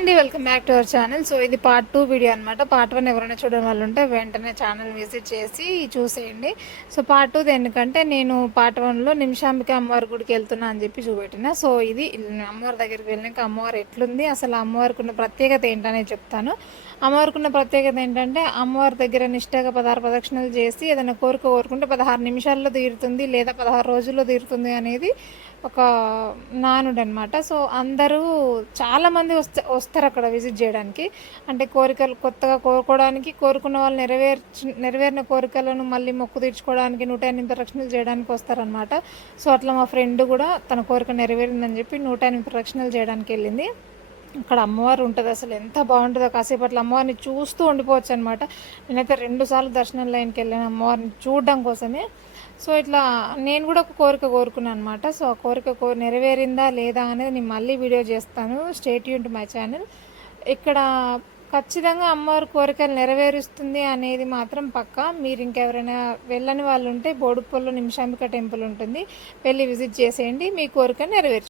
అండి, welcome back to our channel. So ఇది part 2 video అనమాట. పార్ట్ 1 ఎవరైనా చూడని వాళ్ళు ఉంటే వెంటనే ఛానల్ విజిట్ చేసి చూసేయండి. సో పార్ట్ 2 ఎందుకంటే నేను పార్ట్ 1లో నిమిషాంబిక అమ్మవారి గుడికి వెళ్తున్నా అని చెప్పి చూపెట్టిన. సో ఇది అమ్మవారి దగ్గరికి వెళ్ళినాక అమ్మవారు ఎట్లుంది, అసలు అమ్మవారికి ఉన్న ప్రత్యేకత ఏంటనేది చెప్తాను. అమ్మవారికి ఉన్న ప్రత్యేకత ఏంటంటే అమ్మవారి దగ్గర నిష్టగా 16 ప్రదక్షిణలు చేసి ఏదైనా కోరిక కోరుకుంటే 16 నిమిషాల్లో తీరుతుంది లేదా 16 రోజుల్లో తీరుతుంది అనేది ఒక నానుడు అనమాట. సో అందరూ చాలామంది వస్తారు అక్కడ విజిట్ చేయడానికి. అంటే కోరికలు కొత్తగా కోరుకోవడానికి, కోరుకున్న వాళ్ళు నెరవేరిన కోరికలను మళ్ళీ మొక్కు తీర్చుకోవడానికి 108 ప్రదక్షిణలు చేయడానికి వస్తారనమాట. సో అట్లా మా ఫ్రెండ్ కూడా తన కోరిక నెరవేరిందని చెప్పి 108 ప్రదక్షిణలు చేయడానికి వెళ్ళింది. అక్కడ అమ్మవారు ఉంటుంది, అసలు ఎంత బాగుంటుందో. కాసేపట్లో అమ్మవారిని చూస్తూ ఉండిపోవచ్చు అనమాట. నేనైతే 2 సార్లు దర్శనం లైన్కి వెళ్ళాను అమ్మవారిని చూడడం కోసమే. సో ఇట్లా నేను కూడా ఒక కోరిక కోరుకున్నాను అనమాట. సో ఆ కోరిక నెరవేరిందా లేదా అనేది నేను మళ్ళీ వీడియో చేస్తాను. Stay tune to my channel. ఇక్కడ ఖచ్చితంగా అమ్మవారి కోరికలు నెరవేరుస్తుంది అనేది మాత్రం పక్కా. మీరు ఇంకెవరైనా వెళ్ళని వాళ్ళు ఉంటే బోడుప్పల్లో నిమిషాంబిక టెంపుల్ ఉంటుంది, వెళ్ళి విజిట్ చేసేయండి, మీ కోరిక నెరవేర్చు.